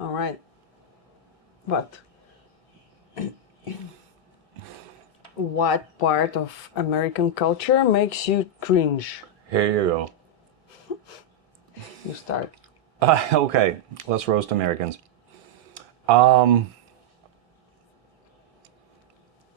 All right. But what part of American culture makes you cringe? Here you go. You start. Okay, let's roast Americans. Um,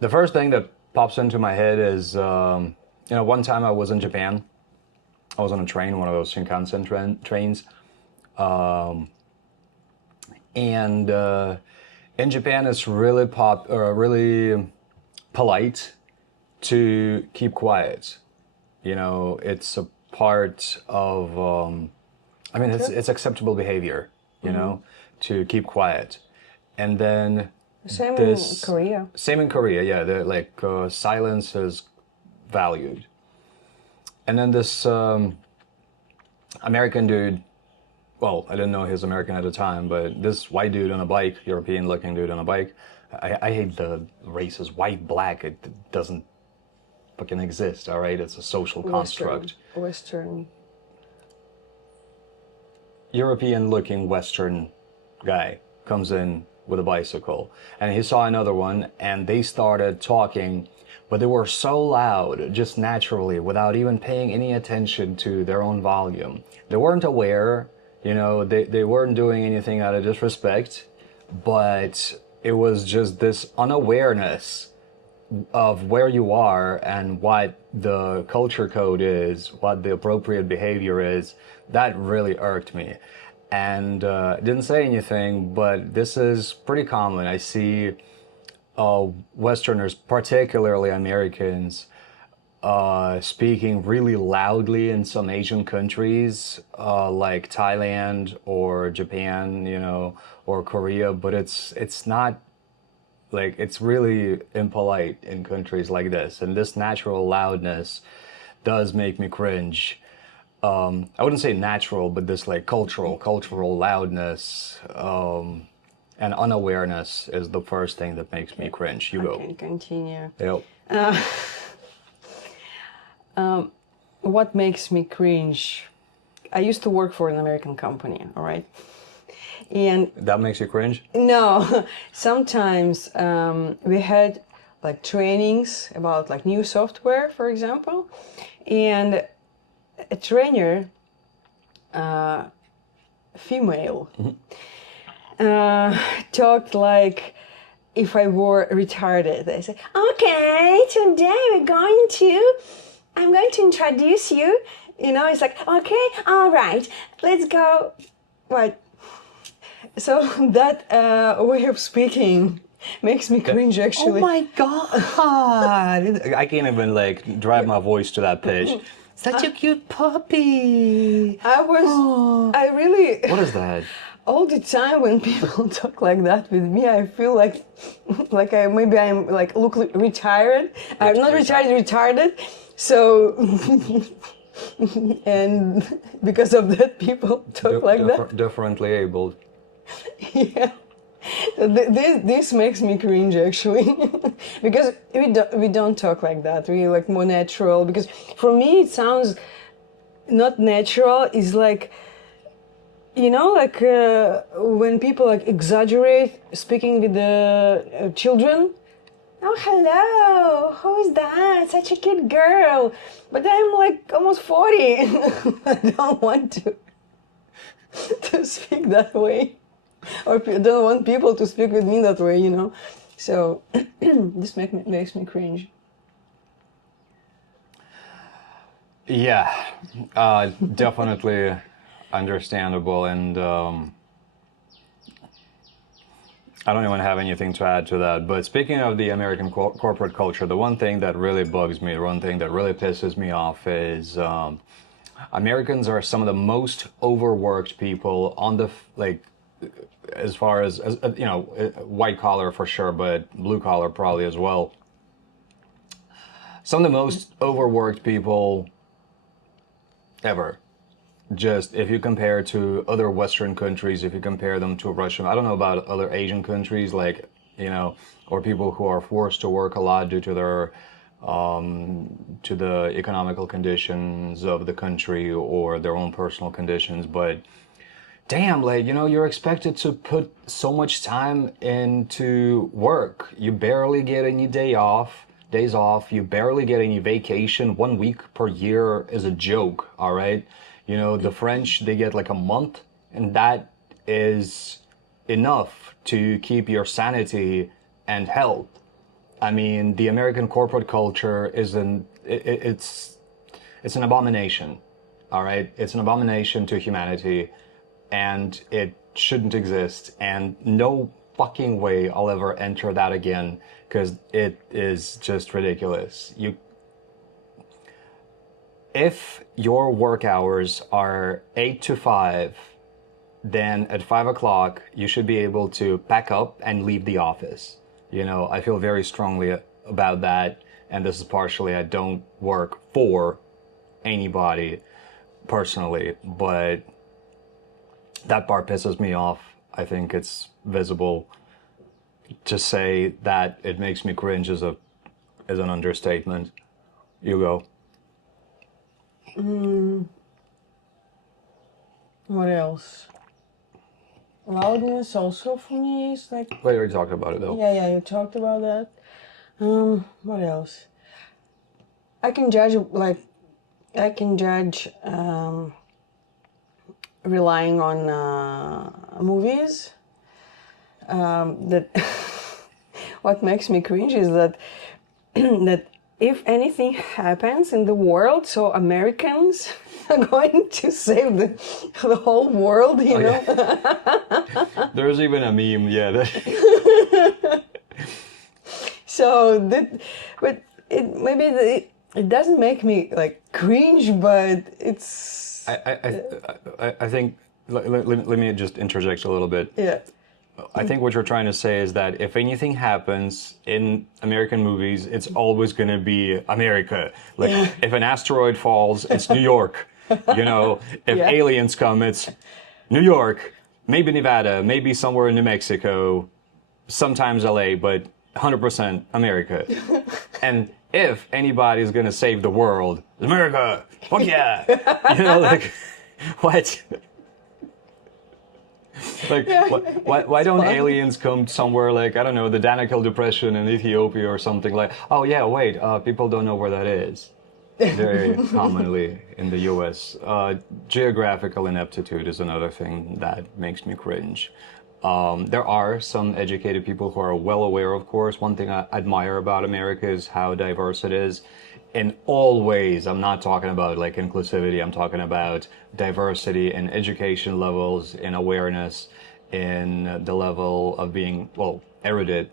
the first thing that pops into my head is, one time I was in Japan. I was on a train, one of those Shinkansen trains, and in Japan, it's really polite to keep quiet. It's a part of. It's acceptable behavior. To keep quiet, and then Same in this Korea. same in Korea. Yeah, silence is valued, and then this American dude. Well, I didn't know he was American at the time, but this white dude on a bike, European-looking dude on a bike. I hate the races, white, black. It doesn't fucking exist. All right, it's a social construct. Western. European-looking Western guy comes in with a bicycle, and he saw another one, and they started talking, but they were so loud, just naturally, without even paying any attention to their own volume. They weren't aware, they weren't doing anything out of disrespect, but it was just this unawareness of where you are and what the culture code is, what the appropriate behavior is, that really irked me. And didn't say anything, but this is pretty common. I see Westerners, particularly Americans, speaking really loudly in some Asian countries, like Thailand or Japan, or Korea, but it's not like, it's really impolite in countries like this, and this natural loudness does make me cringe. I wouldn't say natural, but this like cultural loudness and unawareness is the first thing that makes me cringe. You I go. can continue. Yep. What makes me cringe? I used to work for an American company, all right? And That makes you cringe? no, sometimes we had like trainings about like new software, for example, and a trainer, female, talked like if I were retarded. I said, "Okay, today I'm going to introduce you." It's like, "Okay, all right, let's go." Right. So that way of speaking makes me cringe, Oh actually. my god! I can't even like drive my voice to that pitch. Such a cute puppy. I really, What is that? all the time when people talk like that with me, I feel like I'm like look retired. I'm not retired, retarded. So, and because of that, people talk like that. Differently abled. Yeah. This makes me cringe, actually. Because we don't talk like that. We like more natural, because for me it sounds not natural. It's like, like when people like exaggerate speaking with the children. "Oh, hello, who is that? Such a cute girl." But I'm like almost 40. I don't want to speak that way. Or don't want people to speak with me that way, So this makes me cringe. Yeah, definitely understandable, and I don't even have anything to add to that. But speaking of the American corporate culture, the one thing that really bugs me, the one thing that really pisses me off is Americans are some of the most overworked people on the as far as white collar for sure, but blue collar probably as well. Some of the most overworked people ever. Just if you compare to other Western countries, if you compare them to Russia, I don't know about other Asian countries, like, or people who are forced to work a lot due to their to the economical conditions of the country or their own personal conditions, but damn, like, you're expected to put so much time into work. You barely get any days off. You barely get any vacation. 1 week per year is a joke, all right? The French, they get like a month, and that is enough to keep your sanity and health. I mean, the American corporate culture it's an abomination, all right? It's an abomination to humanity, and it shouldn't exist. And no fucking way I'll ever enter that again, because it is just ridiculous. If your work hours are 8 to 5, then at 5 o'clock you should be able to pack up and leave the office. I feel very strongly about that, and this is partially I don't work for anybody personally, but that part pisses me off. I think it's visible. To say that it makes me cringe is an understatement. You go. What else? Loudness also for me is like, We already talked about it though. yeah, you talked about that. What else? I can judge relying on movies. That what makes me cringe is that that if anything happens in the world, so Americans are going to save the whole world, you know. Yeah. There's even a meme, yeah. That... So that, but it doesn't make me like cringe, but it's. I think let me just interject a little bit. Yeah. I think what you're trying to say is that if anything happens in American movies, it's always going to be America. Like, if an asteroid falls, it's New York. If aliens come, it's New York, maybe Nevada, maybe somewhere in New Mexico, sometimes LA, but 100% America. And if anybody's going to save the world, it's America. Fuck yeah. Like, what? Like, why don't aliens come somewhere like, I don't know, the Danakil Depression in Ethiopia or something like, oh yeah, wait, people don't know where that is. Very commonly in the US. Geographical ineptitude is another thing that makes me cringe. There are some educated people who are well aware, of course. One thing I admire about America is how diverse it is. In all ways. I'm not talking about like inclusivity. I'm talking about diversity in education levels, in awareness, in the level of being, well, erudite,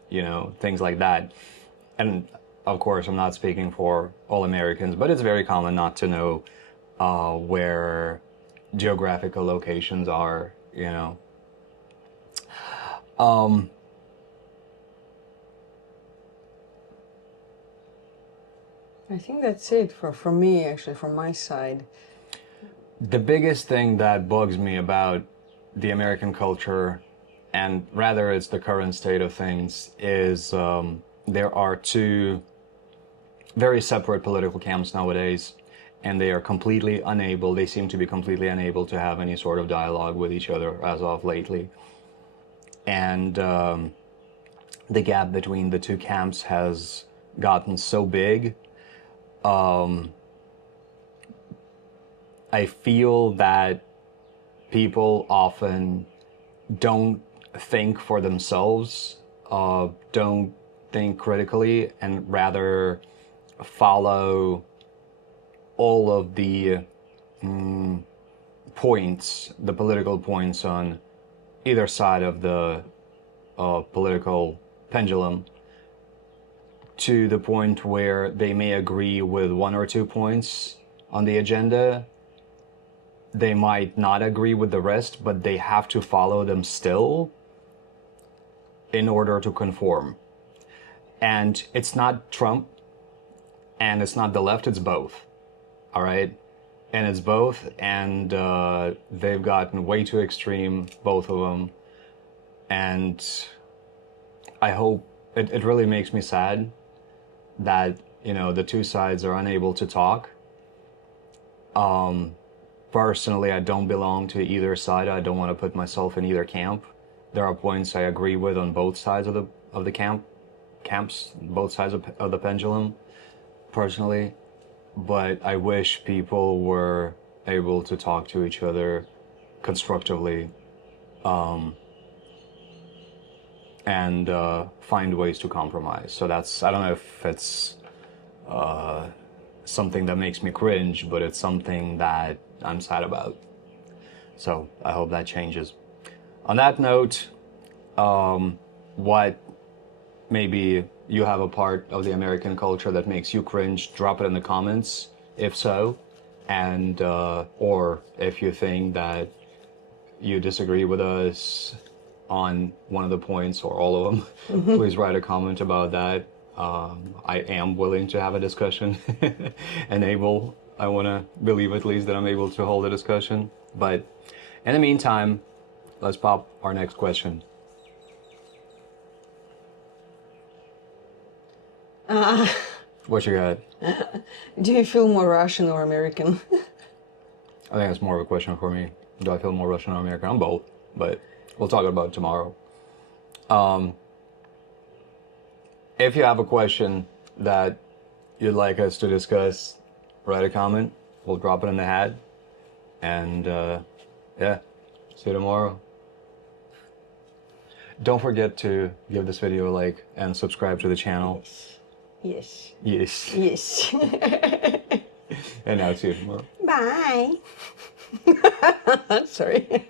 things like that. And of course, I'm not speaking for all Americans, but it's very common not to know where geographical locations are, I think that's it for me, actually, from my side. The biggest thing that bugs me about the American culture, and rather it's the current state of things, is there are two very separate political camps nowadays, and they seem to be completely unable to have any sort of dialogue with each other as of lately. And the gap between the two camps has gotten so big. I feel that people often don't think for themselves, don't think critically, and rather follow all of the points, the political points on either side of the political pendulum, to the point where they may agree with 1 or 2 points on the agenda. They might not agree with the rest, but they have to follow them still in order to conform. And it's not Trump, and it's not the left, it's both. All right? And it's both, and they've gotten way too extreme, both of them. And I hope, it really makes me sad that, the two sides are unable to talk. Personally, I don't belong to either side. I don't want to put myself in either camp. There are points I agree with on both sides of the camps, both sides of the pendulum, personally. But I wish people were able to talk to each other constructively, and find ways to compromise. So that's, I don't know if it's something that makes me cringe, but it's something that I'm sad about. So I hope that changes. On that note, what maybe you have a part of the American culture that makes you cringe, drop it in the comments, if so. And, or if you think that you disagree with us on one of the points or all of them, please write a comment about that. I am willing to have a discussion and I want to believe at least that I'm able to hold a discussion. But in the meantime, let's pop our next question. What you got? Do you feel more Russian or American? I think that's more of a question for me. Do I feel more Russian or American? I'm both, but we'll talk about it tomorrow. If you have a question that you'd like us to discuss, write a comment. We'll drop it in the hat. And yeah, see you tomorrow. Don't forget to give this video a like and subscribe to the channel. Yes. Yes. Yes. And now see you tomorrow. Bye. Sorry.